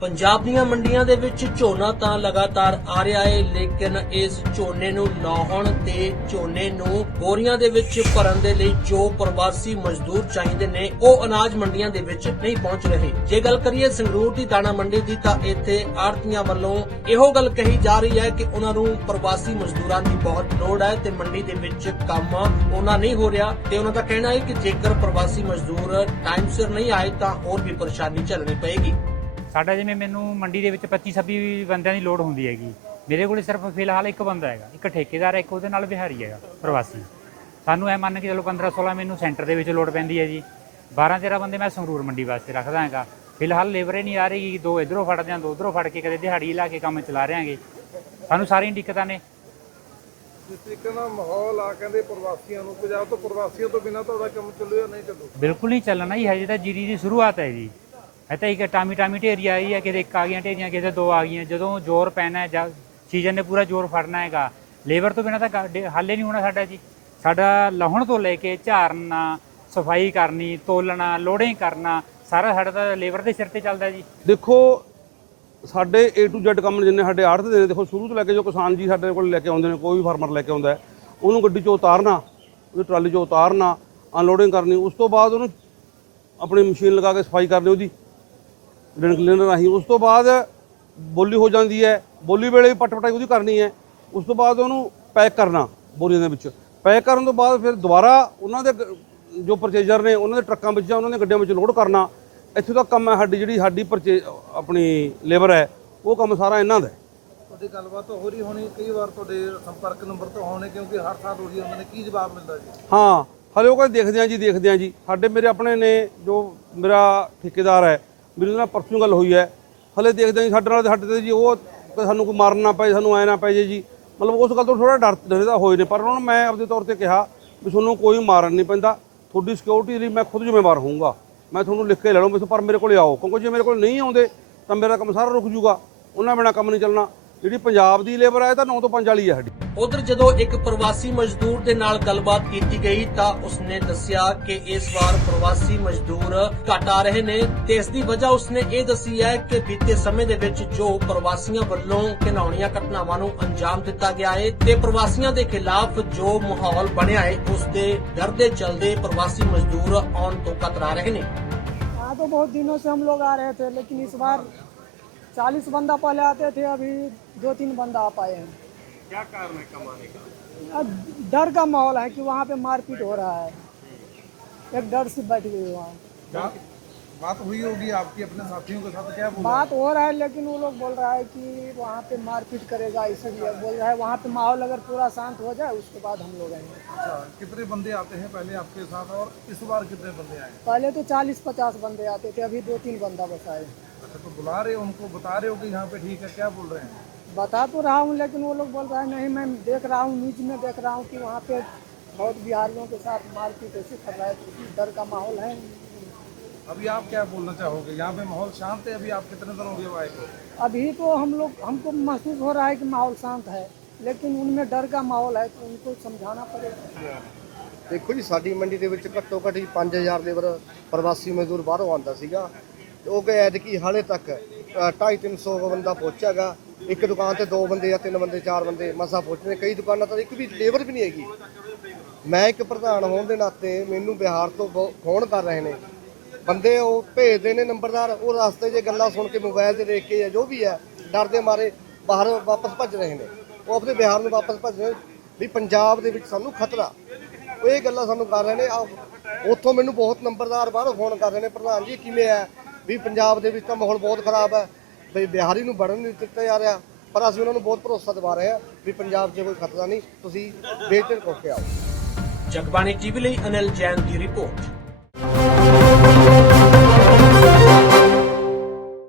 ਪੰਜਾਬ ਦੀਆਂ ਮੰਡੀਆਂ ਦੇ ਵਿੱਚ ਝੋਨਾ ਤਾਂ ਲਗਾਤਾਰ ਆ ਰਿਹਾ ਹੈ ਲੇਕਿਨ ਇਸ ਝੋਨੇ ਨੂੰ ਲਾਉਣ ਤੇ ਝੋਨੇ ਨੂੰ ਬੋਰੀਆਂ ਦੇ ਵਿੱਚ ਭਰਨ ਦੇ ਲਈ ਜੋ ਪ੍ਰਵਾਸੀ ਮਜ਼ਦੂਰ ਚਾਹੀਦੇ ਨੇ, ਉਹ ਅਨਾਜ ਮੰਡੀਆਂ ਦੇ ਵਿੱਚ ਨਹੀਂ ਪਹੁੰਚ ਰਹੇ। ਜੇ ਗੱਲ ਕਰੀਏ ਸੰਗਰੂਰ ਦੀ ਦਾਣਾ ਮੰਡੀ ਦੀ, ਤਾਂ ਇੱਥੇ ਆੜਤੀਆਂ ਵੱਲੋਂ ਇਹੋ ਗੱਲ ਕਹੀ ਜਾ ਰਹੀ ਹੈ ਕਿ ਉਹਨਾਂ ਨੂੰ ਪ੍ਰਵਾਸੀ ਮਜ਼ਦੂਰਾਂ ਦੀ ਬਹੁਤ ਲੋੜ ਹੈ ਤੇ ਮੰਡੀ ਦੇ ਵਿੱਚ ਕੰਮ ਉਹਨਾਂ ਨਹੀਂ ਹੋ ਰਿਹਾ ਤੇ ਉਹਨਾਂ ਦਾ ਕਹਿਣਾ ਹੈ ਕਿ ਜੇਕਰ ਪ੍ਰਵਾਸੀ ਮਜ਼ਦੂਰ ਟਾਈਮ ਸਿਰ ਨਹੀਂ ਆਏ, ਤਾਂ ਹੋਰ ਵੀ ਪਰੇਸ਼ਾਨੀ ਝੱਲਣੀ ਪਏਗੀ। ਸਾਡਾ ਜਿਵੇਂ ਮੈਨੂੰ ਮੰਡੀ ਦੇ ਵਿੱਚ 25 26 ਬੰਦਿਆਂ ਦੀ ਲੋੜ ਹੁੰਦੀ ਹੈਗੀ। ਮੇਰੇ ਕੋਲ ਸਿਰਫ ਫਿਲਹਾਲ ਇੱਕ ਬੰਦਾ ਹੈਗਾ ਇੱਕ ਠੇਕੇਦਾਰ ਹੈ ਇੱਕ ਉਹਦੇ ਨਾਲ ਬਿਹਾਰੀ ਹੈਗਾ ਪ੍ਰਵਾਸੀ। ਸਾਨੂੰ ਐ ਮੰਨ ਕੇ ਚਲੋ 15 16 ਮੈਨੂੰ ਸੈਂਟਰ ਦੇ ਵਿੱਚ ਲੋੜ ਪੈਂਦੀ ਹੈ ਜੀ। 12 13 ਬੰਦੇ ਮੈਂ ਸੰਗਰੂਰ ਮੰਡੀ ਵਾਸਤੇ ਰੱਖਦਾ ਹੈਗਾ। ਫਿਲਹਾਲ ਲੇਬਰ ਹੀ ਨਹੀਂ ਆ ਰਹੀ ਗੀ, ਦੋ ਇਧਰੋਂ ਫੜਦੇ ਆਂ ਦੋ ਉਧਰੋਂ ਫੜ ਕੇ ਕਦੇ ਦਿਹਾੜੀ ਲਾ ਕੇ ਕੰਮ ਚਲਾ ਰਹੇ ਹਾਂਗੇ। ਸਾਨੂੰ ਸਾਰੀਆਂ ਦਿੱਕਤਾਂ ਨੇ। ਜਿਸ ਤਰੀਕੇ ਨਾਲ ਮਾਹੌਲ ਆ ਕਹਿੰਦੇ ਪ੍ਰਵਾਸੀਆਂ ਨੂੰ ਪੰਜਾਬ ਤੋਂ ਪ੍ਰਵਾਸੀਆਂ ਤੋਂ ਬਿਨਾਂ ਤੁਹਾਡਾ ਕੰਮ ਚੱਲੂ ਜਾਂ ਨਹੀਂ ਚੱਲੂ ਬਿਲਕੁਲ ਨਹੀਂ ਚੱਲਣਾ ਜੀ ਹਜੇ ਤਾਂ ਜੀਰੀ ਦੀ ਸ਼ੁਰੂਆਤ ਹੈ ਜੀ। ਇਹ ਤਾਂ ਇੱਕ ਟਾਮੀ ਟਾਮੀ ਢੇਰੀ ਆਈ ਹੈ ਕਿਤੇ ਇੱਕ ਆ ਗਈਆਂ ਢੇਰੀਆਂ, ਕਿਤੇ ਦੋ ਆ ਗਈਆਂ। ਜਦੋਂ ਜ਼ੋਰ ਪੈਣਾ ਹੈ ਜਾਂ ਸੀਜ਼ਨ ਨੇ ਪੂਰਾ ਜ਼ੋਰ ਫੜਨਾ ਹੈਗਾ, ਲੇਬਰ ਤੋਂ ਬਿਨਾਂ ਤਾਂ ਗਾ- ਡੇ- ਹੱਲ ਨਹੀਂ ਹੋਣਾ ਸਾਡਾ ਜੀ। ਸਾਡਾ ਲਾਹਣ ਤੋਂ ਲੈ ਕੇ ਝਾਰਨਾ, ਸਫ਼ਾਈ ਕਰਨੀ, ਤੋਲਣਾ ਲੋਡਿੰਗ ਕਰਨਾ, ਸਾਰਾ ਸਾਡਾ ਤਾਂ ਲੇਬਰ ਦੇ ਸਿਰ ਤੇ ਚੱਲਦਾ ਜੀ। ਦੇਖੋ, ਸਾਡੇ A to Z ਕੰਮ ਜਿੰਨੇ ਸਾਡੇ ਆੜਤ ਦੇ ਨੇ, ਦੇਖੋ, ਸ਼ੁਰੂ ਤੋਂ ਲੈ ਕੇ ਜੋ ਕਿਸਾਨ ਜੀ ਸਾਡੇ ਕੋਲ ਲੈ ਕੇ ਆਉਂਦੇ ਨੇ, ਕੋਈ ਵੀ ਫਾਰਮਰ ਲੈ ਕੇ ਆਉਂਦਾ ਉਹਨੂੰ ਗੱਡੀ 'ਚੋਂ ਉਤਾਰਨਾ, ਉਹਦੀ ਟਰਾਲੀ 'ਚੋਂ ਉਤਾਰਨਾ, ਅਨਲੋਡਿੰਗ ਕਰਨੀ, ਉਸ ਤੋਂ ਬਾਅਦ ਉਹਨੂੰ ਆਪਣੀ ਮਸ਼ੀਨ ਲਗਾ ਕੇ ਸਫ਼ਾਈ ਕਰਨੀ, ਉਹਦੀ ਡਿਨ ਕਲੀਨਰ ਰਾਹੀਂ ਉਸ ਤੋਂ ਬਾਅਦ ਬੋਲੀ ਹੋ ਜਾਂਦੀ ਹੈ। ਬੋਲੀ ਵੇਲੇ ਵੀ ਪਟ ਪਟਾਈ ਉਹਦੀ ਕਰਨੀ ਹੈ। ਉਸ ਤੋਂ ਬਾਅਦ ਉਹਨੂੰ ਪੈਕ ਕਰਨਾ ਬੋਰੀਆਂ ਦੇ ਵਿੱਚ। ਪੈਕ ਕਰਨ ਤੋਂ ਬਾਅਦ ਫਿਰ ਦੁਬਾਰਾ ਉਹਨਾਂ ਦੇ ਜੋ ਪਰਚੇਜ਼ਰ ਨੇ ਉਹਨਾਂ ਦੇ ਟਰੱਕਾਂ ਵਿੱਚ ਜਾਂ ਉਹਨਾਂ ਦੇ ਗੱਡੀਆਂ ਵਿੱਚ ਲੋਡ ਕਰਨਾ। ਇੱਥੇ ਤੱਕ ਕੰਮ ਹੈ ਸਾਡੀ ਜਿਹੜੀ ਸਾਡੀ ਪਰਚੇ ਆਪਣੀ ਲੇਬਰ ਹੈ ਉਹ ਕੰਮ ਸਾਰਾ ਇਹਨਾਂ ਦਾ ਤੁਹਾਡੀ ਗੱਲਬਾਤ ਹੋ ਰਹੀ ਹੋਣੀ। ਕਈ ਵਾਰ ਤੁਹਾਡੇ ਸੰਪਰਕ ਨੰਬਰ ਤੋਂ ਹੋਣੇ ਕਿਉਂਕਿ ਹਰ ਸਾਲ ਹੋ ਰਹੀ ਉਹਨਾਂ ਨੇ ਕੀ ਜਵਾਬ ਮਿਲਦਾ ਜੀ? ਹਾਂ ਹਲੇ ਉਹ ਕਹਿੰਦੇ ਦੇਖਦੇ ਆ ਜੀ ਦੇਖਦੇ ਆ ਜੀ। ਸਾਡੇ ਮੇਰੇ ਆਪਣੇ ਨੇ ਜੋ ਮੇਰਾ ਠੇਕੇਦਾਰ ਹੈ ਮੇਰੇ ਨਾਲ ਪਰਸੋਂ ਗੱਲ ਹੋਈ ਹੈ। ਹਲੇ ਦੇਖਦੇ ਹਾਂ ਜੀ, ਸਾਡੇ ਨਾਲ ਸਾਡੇ ਤੇ ਜੀ, ਉਹ ਕਿ ਸਾਨੂੰ ਕੋਈ ਮਾਰਨ ਨਾ ਪਏ, ਸਾਨੂੰ ਐ ਨਾ ਪਏ ਜੇ ਜੀ। ਮਤਲਬ ਉਸ ਗੱਲ ਤੋਂ ਥੋੜਾ ਡਰ ਡਰਦਾ ਹੋਏ ਨੇ, ਪਰ ਉਹਨਾਂ ਨੂੰ ਮੈਂ ਆਪਦੇ ਤੌਰ ਤੇ ਕਿਹਾ ਵੀ ਤੁਹਾਨੂੰ ਕੋਈ ਮਾਰਨ ਨਹੀਂ ਪੈਂਦਾ। ਤੁਹਾਡੀ ਸਿਕਿਉਰਿਟੀ ਲਈ ਮੈਂ ਖੁਦ ਜ਼ਿੰਮੇਵਾਰ ਹੋਊਂਗਾ। ਮੈਂ ਤੁਹਾਨੂੰ ਲਿਖ ਕੇ ਲੈ ਲਵਾਂ ਪਰ ਮੇਰੇ ਕੋਲ ਆਓ, ਕਿਉਂਕਿ ਜੇ ਮੇਰੇ ਕੋਲ ਨਹੀਂ ਆਉਂਦੇ, ਤਾਂ ਮੇਰਾ ਕੰਮ ਸਾਰਾ ਰੁਕ ਜੂਗਾ। ਉਹਨਾਂ ਬਿਨਾ ਕੰਮ ਨਹੀਂ ਚੱਲਣਾ। ਜਿਹੜੀ ਪੰਜਾਬ ਦੀ ਲੇਬਰ ਆ ਤਾਂ 9 ਤੋਂ 5 ਵਾਲੀ ਆ ਸਾਡੀ। ਉਧਰ ਜਦੋਂ ਇੱਕ ਪ੍ਰਵਾਸੀ ਮਜ਼ਦੂਰ ਦੇ ਨਾਲ ਗੱਲਬਾਤ ਕੀਤੀ ਗਈ ਤਾਂ ਉਸਨੇ ਦੱਸਿਆ ਕਿ ਇਸ ਵਾਰ ਪ੍ਰਵਾਸੀ ਮਜ਼ਦੂਰ ਘਟ ਆ ਰਹੇ ਨੇ ਤੇ ਇਸ ਦੀ ਵਜ੍ਹਾ ਉਸਨੇ ਇਹ ਦੱਸੀ ਹੈ ਕਿ ਬੀਤੇ ਸਮੇਂ ਦੇ ਵਿੱਚ ਜੋ ਪ੍ਰਵਾਸੀਆਂ ਵੱਲੋਂ ਘਿਨਾਉਣੀਆਂ ਘਟਨਾਵਾਂ ਨੂੰ ਅੰਜਾਮ ਦਿੱਤਾ ਗਿਆ ਹੈ ਤੇ ਪ੍ਰਵਾਸੀਆਂ ਦੇ ਖਿਲਾਫ ਜੋ ਮਾਹੌਲ ਬਣਿਆ ਹੈ ਉਸ ਦੇ ਡਰ ਦੇ ਚਲਦੇ ਪ੍ਰਵਾਸੀ ਮਜ਼ਦੂਰ ਆਉਣ ਤੋਂ ਕਤਰਾ ਰਹੇ ਨੇ। ਆ ਤਾਂ ਬਹੁਤ ਦਿਨੋਂ ਸੇ ਹਮ ਲੋਗ ਆ ਰਹੇ ਥੇ ਲੇਕਿਨ ਇਸ ਵਾਰ चालीस बंदा पहले आते थे अभी दो तीन बंदा आ पाए हैं। क्या कारण है कमाने का? डर का माहौल है कि वहाँ पे मारपीट हो रहा है। एक डर से बैठ गई वहाँ। बात हुई होगी आपकी अपने साथियों के साथ? क्या बात हो रहा है लेकिन वो लोग बोल रहा है कि वहाँ पे मारपीट करेगा इसीलिए बोल रहा है वहाँ पे माहौल अगर पूरा शांत हो जाए उसके बाद हम लोग आएँगे। अच्छा कितने बंदे आते हैं पहले आपके साथ और इस बार कितने बंदे आए? पहले तो चालीस पचास बंदे आते थे अभी दो तीन बंदा बस आए। अच्छा तो बुला रहे हो उनको बता रहे हो कि यहाँ पे ठीक है क्या बोल रहे हैं बता तो रहा हूँ लेकिन वो लोग बोल रहा है नहीं मैं देख रहा हूँ न्यूज में देख रहा हूँ कि वहाँ पे बहुत बिहारियों के साथ मारपीट ऐसे कर रहा है डर का माहौल है अभी आप क्या बोलना चाहोगे यहाँ पे माहौल शांत है अभी आप कितने दिन हो गए आए को अभी तो हम लोग हमको महसूस हो रहा है कि माहौल शांत है लेकिन उनमें डर का माहौल है तो उनको समझाना पड़ेगा ਦੇਖੋ ਜੀ ਸਾਡੀ ਮੰਡੀ ਦੇ ਵਿੱਚ ਘੱਟੋ ਘੱਟ ਹੀ 5000 ਲੇਬਰ ਪ੍ਰਵਾਸੀ ਮਜ਼ਦੂਰ ਬਾਹਰੋਂ ਆਉਂਦਾ ਸੀਗਾ ਤੇ ਉਹ ਕਿ ਐਤਕੀ ਹਾਲੇ ਤੱਕ 250 ਬੰਦਾ ਪਹੁੰਚਾਗਾ ਇੱਕ ਦੁਕਾਨ ਤੇ ਦੋ ਬੰਦੇ ਜਾਂ ਤਿੰਨ ਬੰਦੇ, ਚਾਰ ਬੰਦੇ ਮਸਾ ਪਹੁੰਚਦੇ ਕਈ ਦੁਕਾਨਾਂ ਤਾਂ ਇੱਕ ਵੀ ਲੇਬਰ ਵੀ ਨਹੀਂ ਹੈਗੀ। ਮੈਂ ਇੱਕ ਪ੍ਰਧਾਨ ਹੋਣ ਦੇ ਨਾਤੇ ਮੈਨੂੰ ਬਿਹਾਰ ਤੋਂ ਬਹੁ- ਫੋਨ ਕਰ ਰਹੇ ਨੇ। ਬੰਦੇ ਉਹ ਭੇਜਦੇ ਨੇ ਨੰਬਰਦਾਰ, ਉਹ ਰਸਤੇ 'ਚ ਗੱਲਾਂ ਸੁਣ ਕੇ ਮੋਬਾਈਲ ਤੇ ਦੇਖ ਕੇ ਜਾਂ ਜੋ ਵੀ ਹੈ, ਡਰਦੇ ਮਾਰੇ ਬਾਹਰ ਵਾਪਸ ਭੱਜ ਰਹੇ ਨੇ। ਉਹ ਆਪਣੇ ਬਿਹਾਰ ਨੂੰ ਵਾਪਸ ਭੱਜ ਰਹੇ ਵੀ ਪੰਜਾਬ ਦੇ ਵਿੱਚ ਸਾਨੂੰ ਖਤਰਾ। ਉਹ ਇਹ ਗੱਲਾਂ ਸਾਨੂੰ ਕਰ ਰਹੇ ਨੇ। ਉੱਥੋਂ ਮੈਨੂੰ ਬਹੁਤ ਨੰਬਰਦਾਰ ਬਾਹਰੋਂ ਫੋਨ ਕਰ ਰਹੇ ਨੇ। ਪ੍ਰਧਾਨ ਜੀ, ਕਿਵੇਂ ਹੈ? ਵੀ ਪੰਜਾਬ ਦੇ ਵਿੱਚ ਤਾਂ ਮਾਹੌਲ ਬਹੁਤ ਖਰਾਬ ਹੈ। ਵੀ ਬਿਹਾਰੀ ਨੂੰ ਵੜਨ ਨਹੀਂ ਦਿੱਤਾ ਜਾ ਰਿਹਾ, ਪਰ ਅਸੀਂ ਉਹਨਾਂ ਨੂੰ ਬਹੁਤ ਭਰੋਸਾ ਦਿਵਾ ਰਹੇ ਹਾਂ ਵੀ ਪੰਜਾਬ 'ਚ ਕੋਈ ਖਤਰਾ ਨਹੀਂ। ਤੁਸੀਂ ਬੇਝਿਜਕ ਹੋ ਕੇ ਆਓ। ਜਗਬਾਣੀ ਟੀਵੀ ਲਈ ਅਨਿਲ ਜੈਨ ਦੀ ਰਿਪੋਰਟ।